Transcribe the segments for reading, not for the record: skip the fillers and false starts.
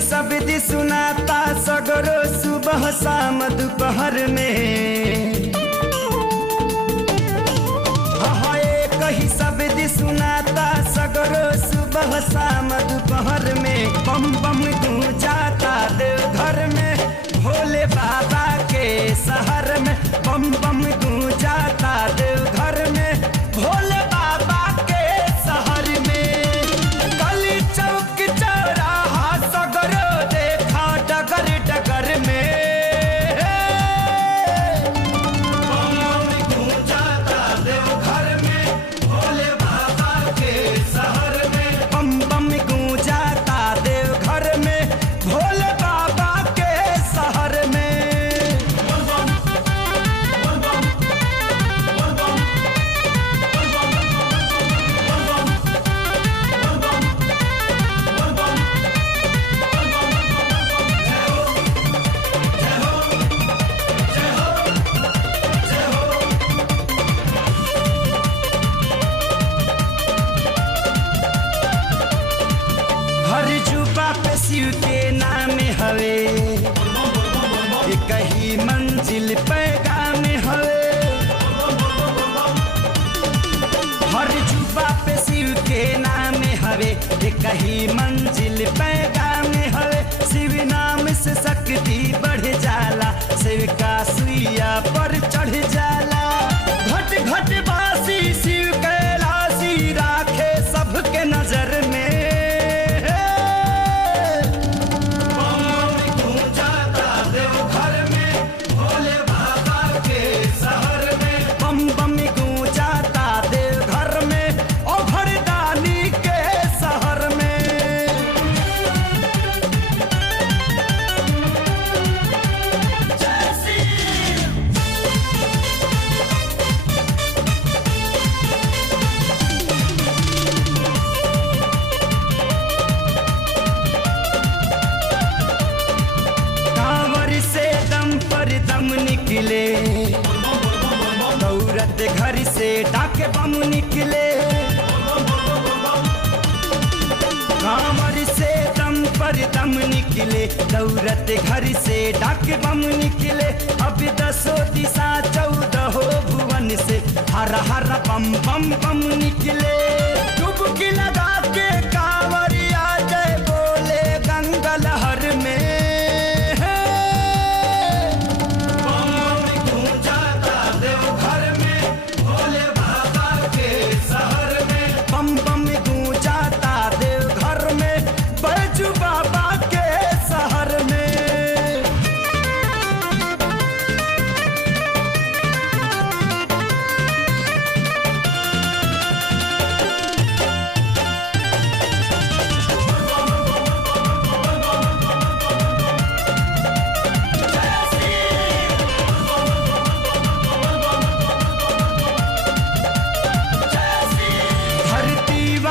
कहीं शब्द सुनाता सगरो सुबह शाम दोपहर में। कहीं शब्द सुनाता सगरो सुबह शाम दोपहर में। बम बम गूंजाता देवघर में भोले बाबा के शहर में। बम बम गूंजाता देवघर में भोले बाबा के शहर में। गली चौक चौराहा सगरो देखा डगर डगर में। बम बम गूंजाता देवघर में भोले बाबा के शहर में। बम बम गूंजाता देवघर में भोले बाबा के शहर में। हर जुबा पे शिव के नाम हवे, कहीं मंजिल पैगाम हवे। हर जुबा पे शिव के नाम हवे, कहीं मंजिल पैगाम हवे। शिव नाम से शक्ति बढ़ जाला, शिव का सुइया पर चढ़ जाला। घट घट बासी शिव कैलाशी राखे सबके नजर में। दम निकले दौड़त घर से डाके बम निकले। कांवर से दम पर दम निकले दौड़त घर से डाके बम निकले। अब 10 दिशा 14 भुवन से हर हर बम बम बम निकले। डुबकी लगा के कांवरिया जय बोले गंगा लहर में।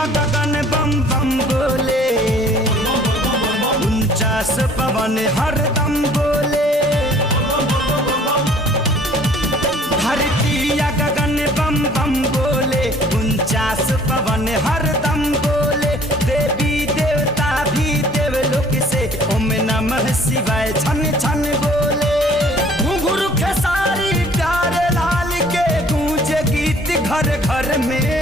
गगन बम बम बोले 49 पवन हरदम बोले। धरती या गगन बम बम बोले 49 पवन हरदम बोले। देवी देवता भी देवलोक से ओम नमः शिवाय छन छन बोले। घुंघरू खेसारी प्यारे लाल के गूंजे गीत घर घर में।